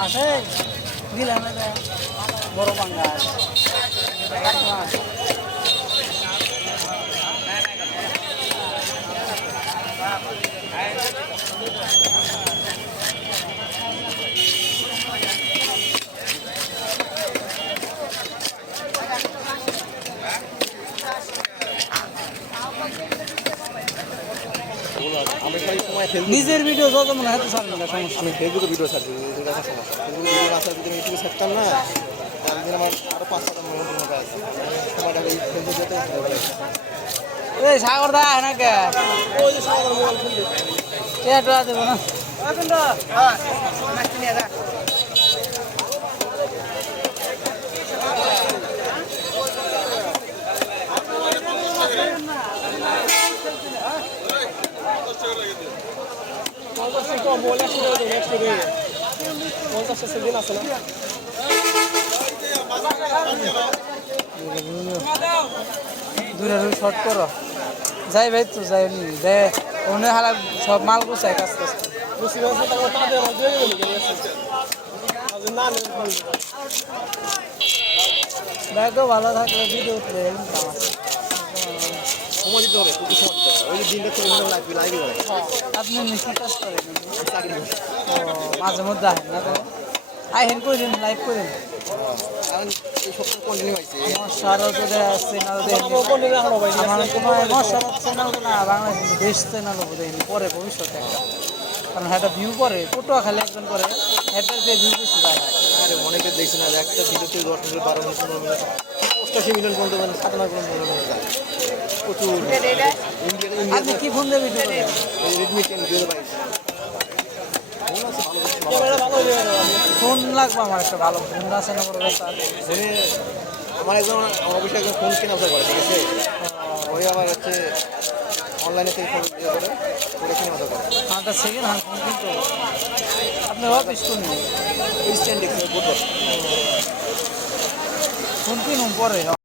মাসে দিলাম বড় বাঙ্গাল নিজের ভিডিও যত মনে হয় ছাড়বেন না, সমস্যা। আমি ফেসবুকে ভিডিও ছাড়ছি, এটার কাছে সমস্যা। ফেসবুকে ভিডিও না ছাড়ছি, তুমি ইউটিউবে ছাড়তাম না, একদিন আমার আরো 5-7 মিনিট মতো আছে সময়টা ফেসবুক যেতে এই সাগর দা হয় না কে? ওই যে সাগর মোবাইল খুলতে এটা দেবো না। দূরে শর্ট করো যাই ভাই তো যাই দে অন্য হালা সব মাল গুছায় কাজ করছে ব্যাগও ভালো থাকলে ভিডিও উঠলে সময় দিতে হবে, খুবই সময় দিতে হবে। ওই যে দিনটা 24 ঘন্টা লাইভই করে আপনি নিশ্চিত কাজ করেন চাকরি করে। মাঝে মধ্যে আহেন না তো আহেন করে দিন লাইভ করে দিন কারণ এই সপ্তাহে কন্টিনিউ হয়েছে মশারও যদি চ্যানেল দেখেন আমার কোনো মশার চ্যানেল না বাংলাদেশ দেশ চ্যানেল দেখেন পরে ভবিষ্যতে একটা কারণ এটা ভিউ করে পটুয়াখালী একজন করে এটার যে ভিউ বেশি যায় আরে অনেকে দেখছি না, একটা ভিডিওতে 10 মিনিট 12 মিনিট 15 মিনিট 85 মিলিয়ন পর্যন্ত, মানে 97 মিলিয়ন যায় প্রচুর। আপনি কি ফোন দিয়ে ভিডিও করেন রেডমি 10 2022 ফোন লাগবে আমার একটা ভালো ফোন আছে না বড় স্যার ফোনে আমার একজন আমার অফিসে একজন ফোন কেনা করে, ঠিক আছে, ওই আবার হচ্ছে অনলাইনে থেকে ফোন ইয়ে করে কিনে করে। আমারটা সেকেন্ড হ্যান্ড ফোন কিন্তু আপনার অফিস কোন স্ট্যান্ড দেখতে ফোন কিনুন পরে